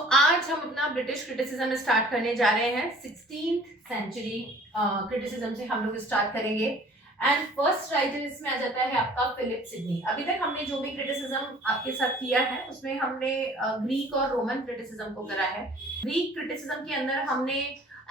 आज हम अपना ब्रिटिश क्रिटिसिज्म स्टार्ट करने जा रहे हैं। 16th सेंचुरी क्रिटिसिज्म से हम लोग स्टार्ट करेंगे। एंड फर्स्ट राइटर इसमें आ जाता है आपका फिलिप सिडनी। अभी तक हमने जो भी क्रिटिसिज्म आपके साथ किया है उसमें हमने ग्रीक और रोमन क्रिटिसिज्म को करा है। ग्रीक क्रिटिसिज्म के अंदर हमने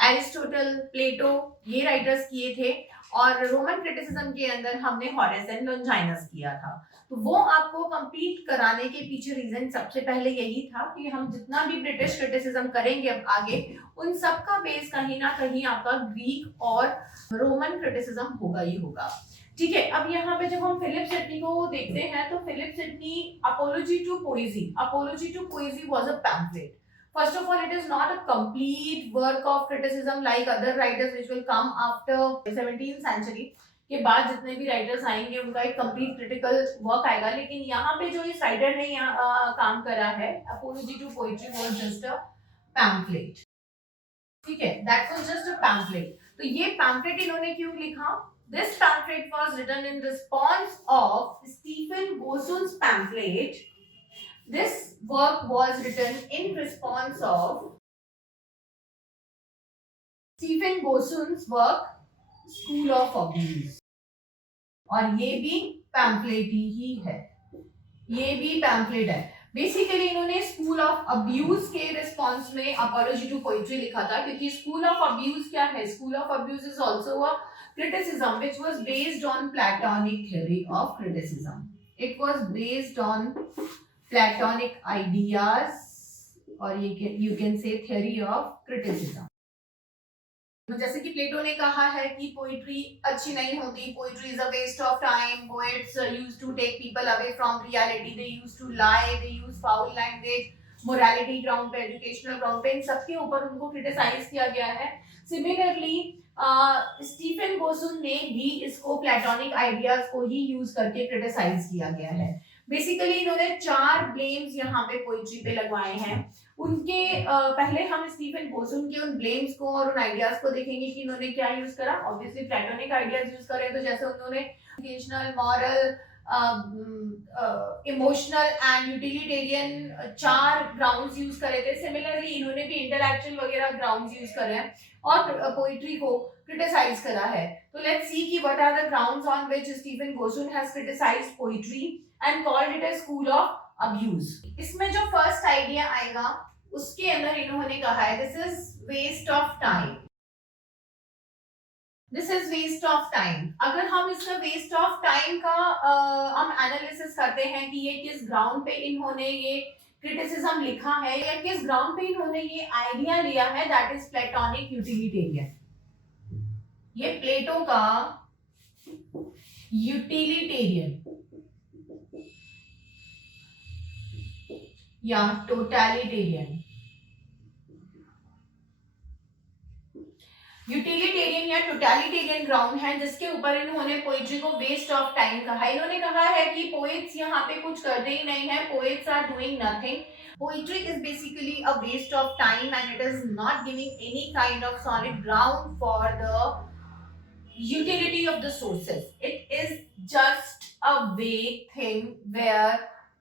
एरिस्टोटल, प्लेटो ये राइटर्स किए थे, और रोमन क्रिटिसिज्म के अंदर हमने हॉरेस एंड लॉन्जाइनस किया था। तो वो आपको कंप्लीट कराने के पीछे रीजन सबसे पहले यही था कि हम जितना भी ब्रिटिश क्रिटिसिज्म करेंगे अब आगे, उन सब का बेस कहीं ना कहीं आपका ग्रीक और रोमन क्रिटिसिज्म होगा ही होगा। ठीक है, अब यहाँ पे जब हम फिलिप सिडनी को देखते हैं तो Philip Sidney apology to poesy was a pamphlet. First of all, it is not a complete work of criticism like other writers which will come after 17th century. के बाद जितने भी राइटर्स आएंगे उनका एक कंप्लीट क्रिटिकल वर्क आएगा, लेकिन यहाँ पे जो इस राइटर ने काम करा है, apology to poetry was just a pamphlet. ठीक है, that was just a pamphlet. तो ये पैम्फलेट इन्होंने क्यों लिखा? This pamphlet was written in response of Stephen Gosson's pamphlet. This work was written in response of Stephen Bosun's work, School of Abuse. और ये भी पैम्फलेट ही है, ये भी पैम्फलेट है. बेसिकली इन्होंने स्कूल ऑफ अब्यूज के रिस्पॉन्स में अपोलॉजी टू पोएट्री लिखा था, क्योंकि स्कूल ऑफ अब्यूज क्या है? School of abuse is also a criticism which was based on Platonic theory of criticism. It was based on Platonic ideas, or you can say theory of criticism. जैसे कि प्लेटो ने कहा है कि पोइट्री अच्छी नहीं होती, poetry is a waste of time, poets used to take people away from reality, they used to lie, they use foul language, morality ground पे, एजुकेशनल ग्राउंड पे, इन सबके ऊपर उनको क्रिटिसाइज किया गया है. सिमिलरली स्टीफन बोसुन ने भी इसको प्लेटोनिक आइडियाज को ही यूज करके क्रिटिसाइज किया गया है. बेसिकली इन्होंने 4 ब्लेम्स यहाँ पे पोइट्री पे लगवाए हैं. उनके पहले हम स्टीफन बोसुन के उन ब्लेम्स को और उन आइडियाज को देखेंगे कि इन्होंने क्या यूज करा. ऑब्वियसली प्लेटोनिक आइडियाज यूज करे, तो जैसे उन्होंने educational, moral, emotional and utilitarian 4 grounds use करे थे. सिमिलरली इन्होंने भी इंटेलेक्चुअल वगैरह ग्राउंड्स यूज करे हैं और पोइट्री को क्रिटिसाइज करा है. तो लेट्स सी कि what are the grounds on which Stephen Gosson has criticised poetry and called it a school of abuse. इसमें जो फर्स्ट आइडिया आएगा उसके अंदर इन्होंने कहा है this is waste of time. This is waste of time. अगर हम इसका वेस्ट ऑफ टाइम का हम एनालिसिस करते हैं कि ये किस ग्राउंड पे इन्होंने ये क्रिटिसिज्म लिखा है या किस ग्राउंड पे इन्होंने ये आइडिया लिया है, दैट इज प्लेटोनिक यूटिलिटेरियन. ये प्लेटो का यूटिलिटेरियन या टोटलिटेरियन, यूटिलिटेरियन या टोटलिटेरियन ग्राउंड है जिसके ऊपर इन्होंने पोएट्री को वेस्ट ऑफ टाइम कहा. इन्होंने कहा है कि पोएट्स यहाँ पे कुछ करते ही नहीं है, poets are doing nothing. Poetry is basically a waste of time and it is not giving any kind of solid ground for the utility of the sources. It is just a vague thing where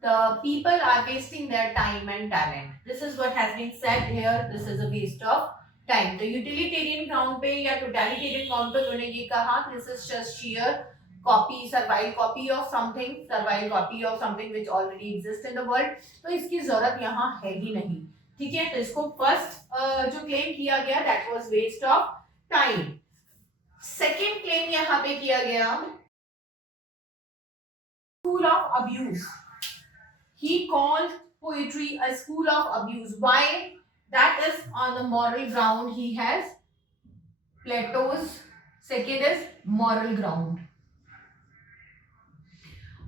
the people are wasting their time and talent. This is what has been said here. This is a waste of time. The utilitarian ground पे या totalitarian ground पे उन्होंने ये कहा this is just sheer copy, servile copy of something which already exists in the world. तो इसकी जरूरत यहाँ है ही नहीं. ठीक है, तो इसको फर्स्ट जो क्लेम किया गया that was waste of time. Second claim यहाँ पे किया गया school of abuse. He called poetry a school of abuse. Why? That is on the moral ground. He has Plato's. Second is moral ground.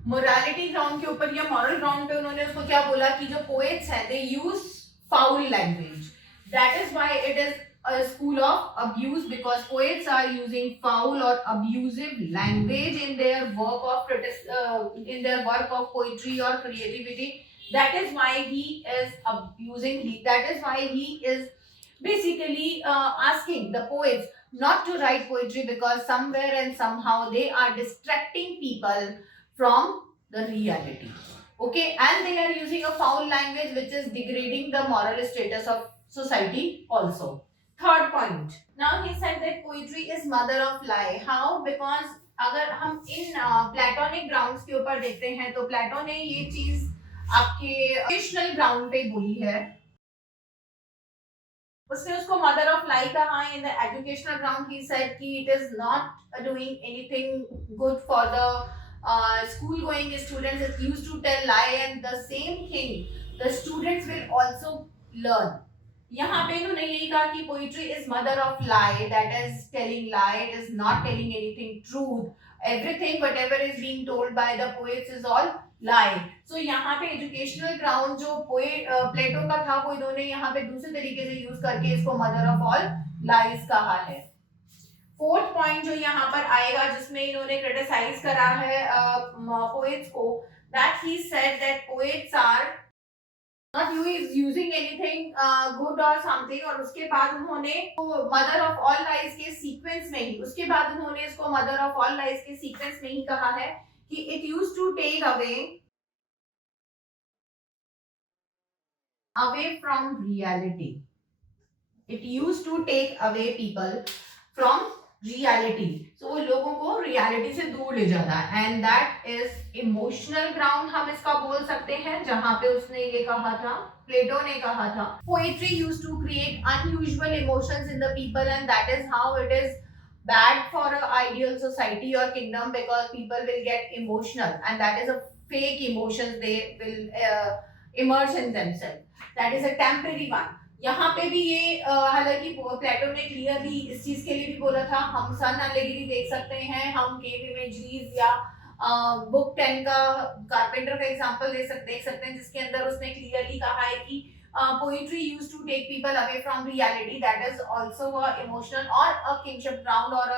Morality ground के ऊपर या moral ground पे उन्होंने उसको क्या बोला कि जो पोएट्स हैं they use foul language. That is why it is a school of abuse, because poets are using foul or abusive language in their work of poetry or creativity. That is why he is abusing. That is why he is basically asking the poets not to write poetry, because somewhere and somehow they are distracting people from the reality. Okay, and they are using a foul language which is degrading the moral status of society also. Third point, now he said that poetry is mother of lie. How? Because अगर हम इन platonic grounds के ऊपर देखते हैं तो प्लेटो ने ये चीज आपके एजुकेशनल ग्राउंड पे बोली है, उसने उसको मदर ऑफ लाई कहा. In the educational ground he said कि it is not doing anything good for the school going students. It used to tell lie, and the same thing the students will also learn. यहाँ पे इन्होंने यही कहा कि poetry is mother of lie, that is telling lie, it is not telling anything truth. Everything whatever is being told by the poets is all lie. So यहाँ पे educational ground जो poet Plato का था वो इन्होंने यहाँ पे दूसरे तरीके से यूज करके इसको मदर ऑफ ऑल लाइज कहा है. फोर्थ पॉइंट जो यहाँ पर आएगा जिसमें इन्होंने क्रिटिसाइज करा है पोएट्स को, that he said that poets are not using anything good or something. और उसके बाद उन्होंने मदर ऑफ ऑल लाइज के सीक्वेंस में ही, उसके बाद उन्होंने इसको मदर ऑफ ऑल लाइज के सीक्वेंस में ही कहा है कि it used to take away from reality. It used to take away people from reality. So वो लोगों को रियलिटी से दूर ले जाता है, and that is emotional ground हम इसका बोल सकते हैं, जहां पे उसने ये कहा था, प्लेटो ने कहा था, poetry used to create unusual emotions in the people, and that is how it is bad for an ideal society or kingdom, because people will get emotional and that is a fake emotions they will immerse in themselves. That is a temporary one. यहाँ पे भी ये हालांकि प्लेटो ने क्लियरली इस चीज के लिए भी बोला था, हम सन एलिगरी देख सकते हैं, हम केव इमेजरीज या बुक 10 का कारपेंटर का एग्जांपल देख सकते हैं, जिसके अंदर उसने क्लियरली कहा है कि poetry use to take people away from reality, that is also a emotional और अ किंगशिप ग्राउंड और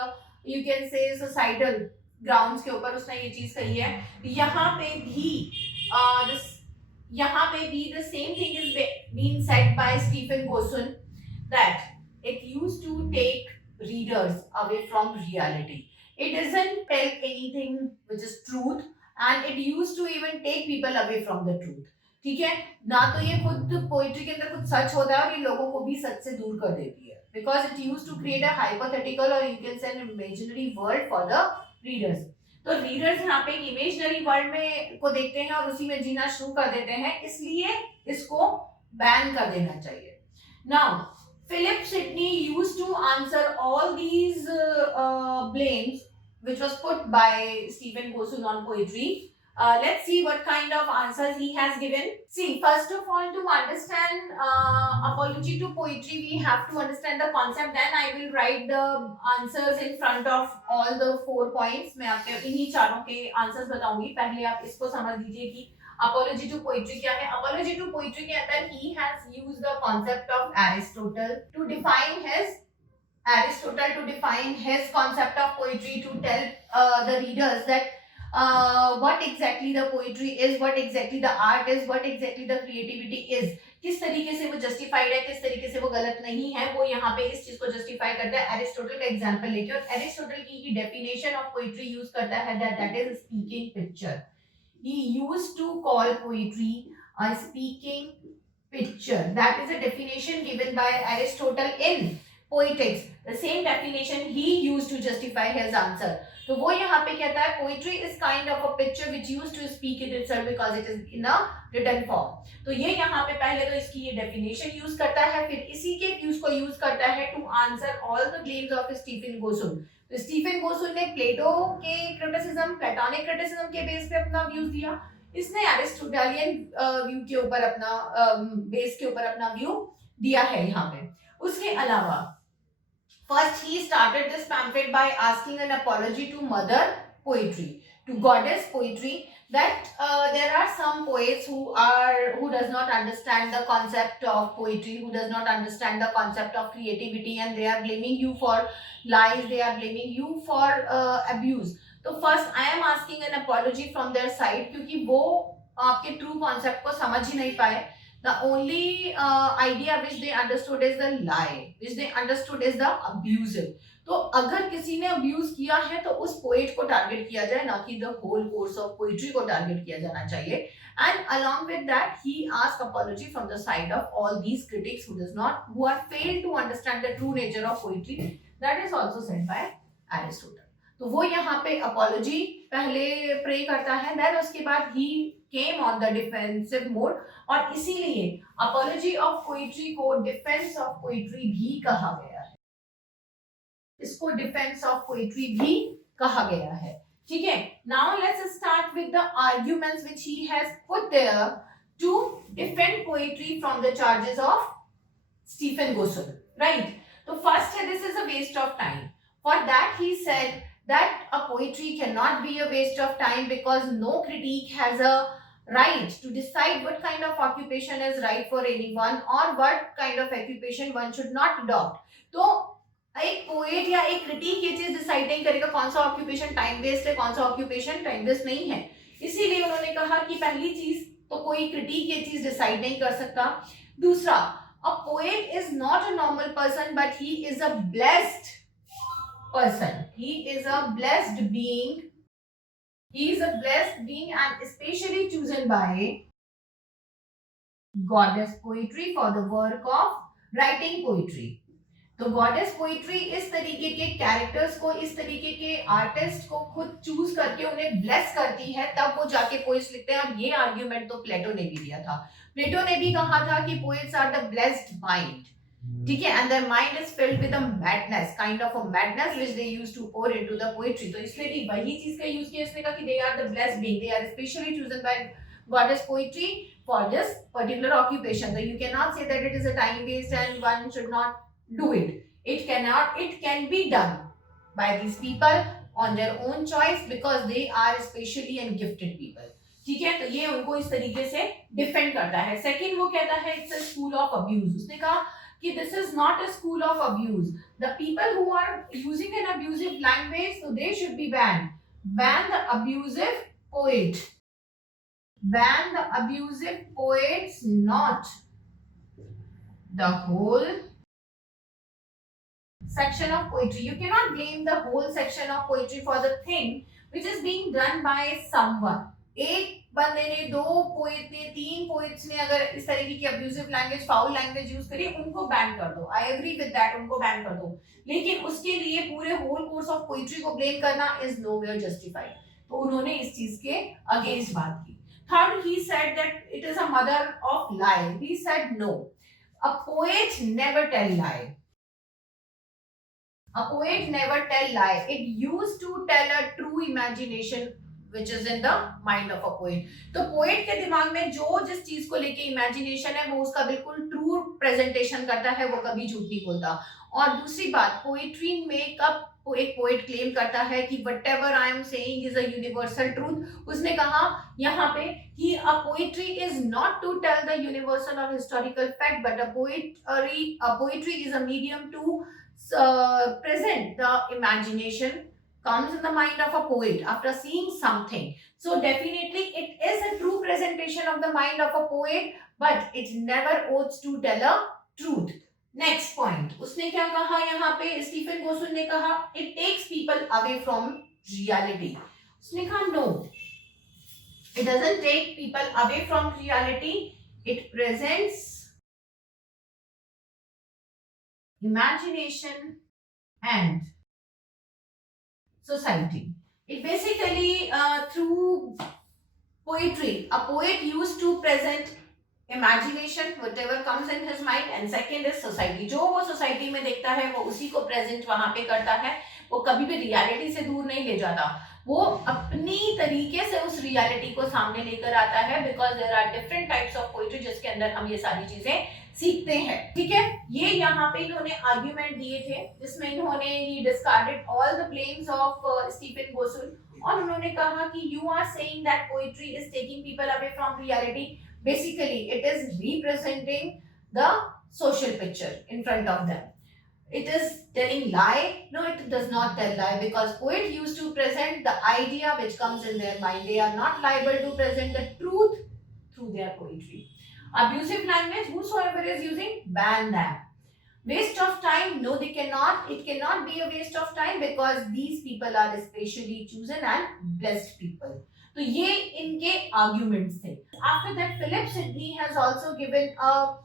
you can say societal grounds के ऊपर उसने ये चीज कही है. यहाँ पे भी the same thing is being said by Stephen Gosun, that it used to take readers away from reality. It doesn't tell anything which is truth, and it used to even take people away from the truth. ठीक है ना, तो ये खुद पोइट्री के अंदर कुछ सच होता है और ये लोगों को भी सच से दूर कर देती है, because it used to create a hypothetical or you can say an imaginary world for the readers. तो रीडर्स यहाँ पे इमेजिनरी वर्ल्ड में को देखते हैं और उसी में जीना शुरू कर देते हैं, इसलिए इसको बैन कर देना चाहिए. Now Philip Sidney used to answer all these blames which was put by Stephen Gosun on poetry. Let's see what kind of answers he has given. See, first of all, to understand apology to poetry, we have to understand the concept. Then I will write the answers in front of all the 4 points. मैं आपके इन्हीं चारों के आंसर्स बताऊंगी. पहले आप इसको समझ लीजिए कि apology to poetry क्या है. Apology to poetry के अंदर he has used the concept of Aristotle to define his concept of poetry, to tell the readers that what exactly the poetry is, what exactly the art is, what exactly the creativity is. किस तरीके से वो जस्टिफाइड है, किस तरीके से वो गलत नहीं है, वो यहाँ पे इस चीज को जस्टिफाई करता है एरिस्टोटल का एग्जांपल लेके. और एरिस्टोटल की ही डेफिनेशन ऑफ पोइट्री यूज करता है, that is speaking picture. He used to call poetry a speaking picture. That is a definition given by Aristotle in poetics. The same definition he used to justify his answer. तो वो यहाँ पे कहता है poetry is kind of a picture which used to speak it itself because it is in a written form. तो ये यहाँ पे पहले तो इसकी ये डेफिनेशन यूज करता है, फिर इसी के व्यूज को यूज करता है to answer all the claims of Stephen Gosson. तो स्टीफन गोसुन ने प्लेटो के क्रिटिसिज्म, प्लेटोनिक क्रिटिसिज्म के बेस पे अपना व्यूज दिया, इसने एरिस्टोटेलियन व्यू के ऊपर अपना बेस के ऊपर अपना व्यू दिया है यहाँ पे. उसके अलावा first he started this pamphlet by asking an apology to mother poetry, to goddess poetry, that there are some poets who does not understand the concept of poetry, who does not understand the concept of creativity, and they are blaming you for lies, they are blaming you for abuse. तो first I am asking an apology from their side, क्योंकि वो आपके true concept को समझ ही नहीं पाए. The only idea which they understood is the lie, which they understood is the abusive. तो अगर किसी ने अब्यूज किया है तो उस पोएट को टारगेट किया जाए, ना कि the whole course of poetry को टारगेट किया जाना चाहिए. And along with that, he asked apology from the side of all these critics who are failed to understand the true nature of poetry. That is also said by Aristotle. तो वो यहाँ पे apology पहले प्रे करता है, देन उसके बाद he came on the defensive mode, और इसीलिए apology of poetry को defense of poetry भी कहा गया है. इसको defense of poetry भी कहा गया है. ठीक है. Now let's start with the arguments which he has put there to defend poetry from the charges of Stephen Gossull. Right. So first, this is a waste of time. For that he said that a poetry cannot be a waste of time because no critique has a right to decide what kind of occupation is right for anyone or what kind of occupation one should not adopt. तो एक पोएट या एक क्रिटिक ये चीज डिसाइड नहीं करेगा कौन सा ऑक्यूपेशन टाइम वेस्ट है, कौन सा ऑक्यूपेशन टाइम वेस्ट नहीं है. इसीलिए उन्होंने कहा कि पहली चीज तो कोई क्रिटिक ये चीज डिसाइड नहीं कर सकता. दूसरा, a poet is not a normal person but he is a blessed person. He is a blessed being. He is a blessed being and especially chosen by goddess poetry for the work of writing poetry. तो goddess poetry इस तरीके के कैरेक्टर्स को, इस तरीके के आर्टिस्ट को खुद चूज करके उन्हें ब्लेस करती है, तब वो जाके पोएट्स लिखते हैं. और ये आर्ग्यूमेंट तो प्लेटो ने भी दिया था. प्लेटो ने भी कहा था कि poets are the blessed mind. ठीक है. And their mind is filled with a madness, kind of a madness which they used to pour into the poetry. तो इसलिए भी वही चीज का यूज किया. इसने कहा कि they are the blessed being, they are specially chosen by goddess poetry for this particular occupation. So you cannot say that it is a time waste and one should not do it. It can be done by these people on their own choice because they are specially and gifted people. ठीक है. तो ये उनको इस तरीके से डिफेंड करता है. सेकंड वो कहता है it's a school of abuse. उसने कहा कि this is not a school of abuse. The people who are using an abusive language, so they should be banned. Ban the abusive poet. Ban the abusive poets, not the whole section of poetry. You cannot blame the whole section of poetry for the thing which is being done by someone. एक बंदे ने, दो पोएट ने, तीन पोएट्स ने अगर इस तरीके की abusive language, foul language use करी, उनको बैन कर दो. आई एग्री विद दैट, उनको बैन कर दो. लेकिन उसके लिए पूरे होल कोर्स ऑफ पोएट्री को ब्लेम करना इज नोवेयर जस्टिफाइड. तो उन्होंने इस चीज के अगेंस्ट बात की. Third, he said that it is a mother of lie. He said no. A poet never tell lie. A poet never tell lie. It used to tell a true imagination which is in the mind of a poet. तो poet के दिमाग में जो जिस चीज को लेके imagination है वो उसका बिल्कुल true presentation करता है, वो कभी झूठ नहीं बोलता. और दूसरी बात, poetry में कब एक पोएट क्लेम करता है कि whatever I am saying is a universal truth. उसने कहा यहाँ पे कि a poetry is not to tell the universal or historical fact, but a poetry is a medium to present the imagination comes in the mind of a poet after seeing something. So definitely it is a true presentation of the mind of a poet, but it never ought to tell a truth. Next point, उसने क्या कहा यहाँ पे, Stephen Gosson ने कहा it takes people away from reality. उसने कहा no, it doesn't take people away from reality, it presents imagination and society. It basically through poetry, a poet used to present imagination, whatever comes in his mind, and second is society. जो वो सोसाइटी में देखता है वो उसी को प्रेजेंट वहां पे करता है. वो कभी भी रियलिटी से दूर नहीं ले जाता, वो अपनी तरीके से उस रियलिटी को सामने लेकर आता है. Because there are different types of poetry जिसके अंदर हम ये सारी चीजें सीखते हैं. ठीक है. ये यहाँ पे इन्होंने आर्ग्यूमेंट दिए थे जिसमें इन्होंने he discarded all the claims of Stephen Gosson, और उन्होंने कहा कि you are saying that poetry is taking people away from reality. Basically, it is representing the social picture in front of them. It is telling lie. No, it does not tell lie because poet used to present the idea which comes in their mind. They are not liable to present the truth through their poetry. Abusive language, whosoever is using, ban them. Waste of time? No, they cannot. It cannot be a waste of time because these people are especially chosen and blessed people. तो ये इनके arguments थे. After that, Philip Sidney has also given a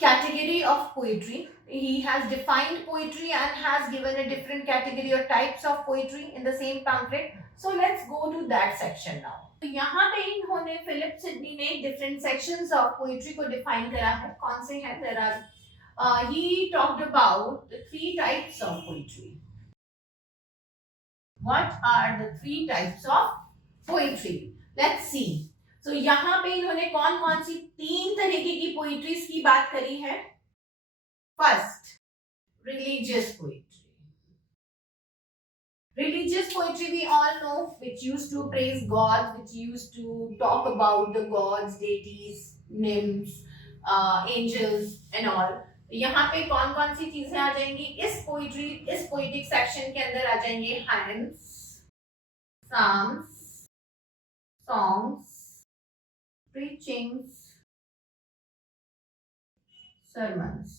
category of poetry. He has defined poetry and has given a different category or types of poetry in the same pamphlet. So let's go to that section now. तो यहाँ पे इन्होंने Philip Sidney ने different sections of poetry को define करा है. कौन से हैं? There are he talked about the three types of poetry. What are the three types of poetry? Let's see. So यहाँ पे इन्होंने कौन कौन सी तीन तरीके की पोइट्रीज की बात करी है. First, religious poetry. Religious poetry we all know, which used to praise God, which used to talk about the gods, deities, nymphs, angels and all. यहाँ पे कौन कौन सी चीजें आ जाएंगी इस पोइटिक सेक्शन के अंदर? आ जाएंगे hymns, psalms, songs, preachings, sermons.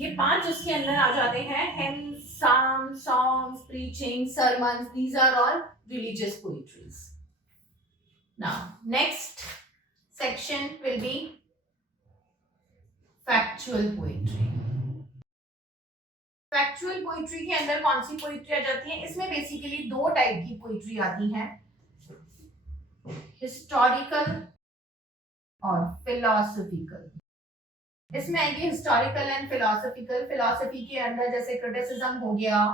ये पांच उसके अंदर आ जाते हैं. hymns, psalms, songs, preaching, sermons. These are all religious poetries. Now, next section will be factual poetry. Factual poetry के अंदर कौन सी पोइट्री आ जाती है? इसमें बेसिकली दो टाइप की पोइट्री आती हैं, हिस्टोरिकल और फिलोसॉफिकल. इसमें आएगी हिस्टोरिकल एंड फिलोसॉफिकल. फिलोसफी के अंदर जैसे क्रिटिसिज्म हो गया,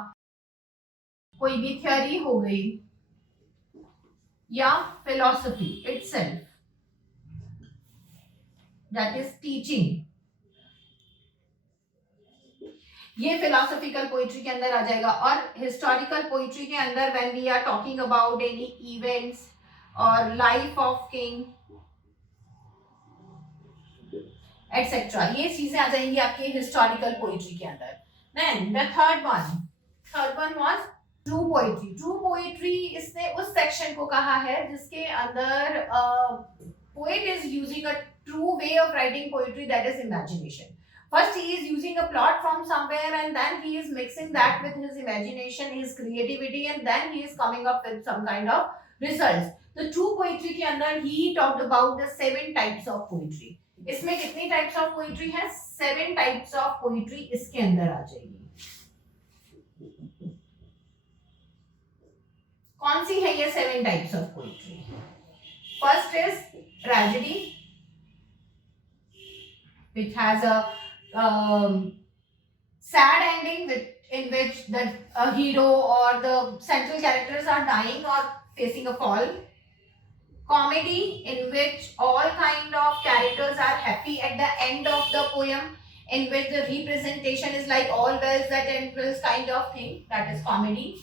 कोई भी थ्योरी हो गई, या philosophy itself, that is teaching. ये फिलोसॉफिकल पोइट्री के अंदर आ जाएगा. और हिस्टोरिकल पोइट्री के अंदर when we are talking about any events और लाइफ ऑफ किंग एटसेट्रा, ये चीजें आ जाएंगी आपके हिस्टोरिकल पोइट्री के अंदर. Then the third one was true poetry. True poetry इसने उस सेक्शन को कहा है जिसके अंदर poet is using a true way of writing poetry, that is imagination. First, he is using a plot from somewhere and then he is mixing that with his imagination, his creativity, and then he is coming up with some kind of results. The true poetry के अंदर he talked about the 7 types of poetry. इसमें कितनी types of poetry है? 7 types of poetry इसके अंदर आ जाएगी. कौन सी है ये 7 types of poetry? First is tragedy, which has a sad ending in which the hero or the central characters are dying or facing a fall. Comedy, in which all kind of characters are happy at the end of the poem, in which the representation is like all wells that end wells kind of thing, that is comedy.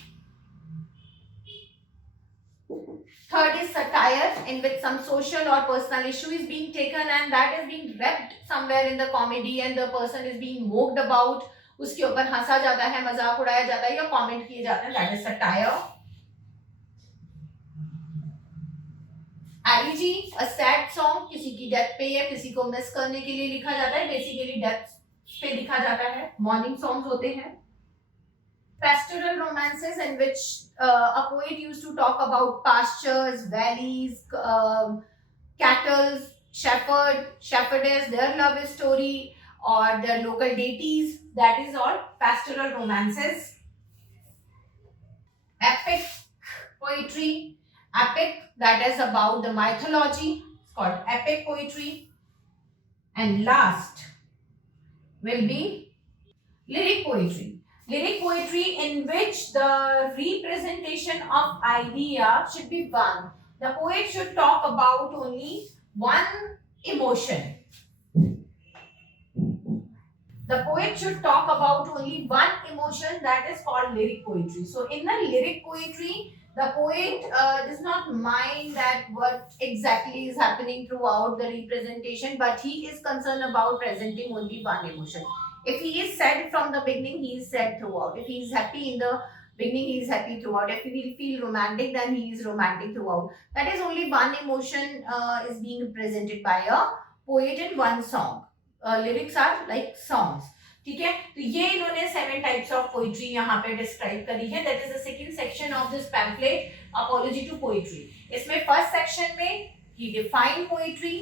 Third is satire, in which some social or personal issue is being taken and that is being wrapped somewhere in the comedy and the person is being mocked about. उसके ऊपर हंसा जाता है, मजाक उड़ाया जाता है या कमेंट किए जाते हैं, that is satire. Elegy, a sad song, किसी की डेथ पे या किसी को मिस करने के लिए लिखा जाता है, बेसिकली डेथ पे लिखा जाता है. मॉर्निंग सॉन्ग्स होते हैं. Pastoral romances, in which a poet used to talk about pastures, valleys, cattle, shepherdess, their love story or their local deities. That is all pastoral romances. Epic poetry, epic, that is about the mythology. It's called epic poetry. And last will be lyric poetry. Lyric poetry, in which the representation of idea should be one. The poet should talk about only one emotion. The poet should talk about only one emotion, that is called lyric poetry. So in the lyric poetry, the poet does not mind that what exactly is happening throughout the representation, but he is concerned about presenting only one emotion. If he is sad from the beginning, he is sad throughout. If he is happy in the beginning, he is happy throughout. If he will feel romantic, then he is romantic throughout. That is only one emotion is being presented by a poet in one song. Lyrics are like songs, ठीक है। तो ये इन्होंने 7 types of poetry यहाँ पे describe करी है। That is the second section of this pamphlet, apology to poetry. इसमें फर्स्ट सेक्शन में he define poetry,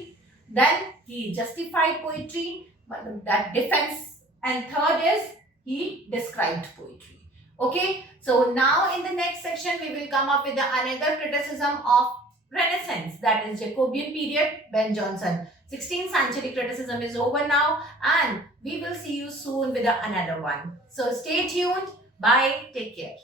then he justified poetry, मतलब that defence, and third is he described poetry. Okay, so now in the next section we will come up with the another criticism of Renaissance, that is Jacobean period, Ben Jonson. 16th century criticism is over now, and we will see you soon with another one. So stay tuned. Bye. Take care.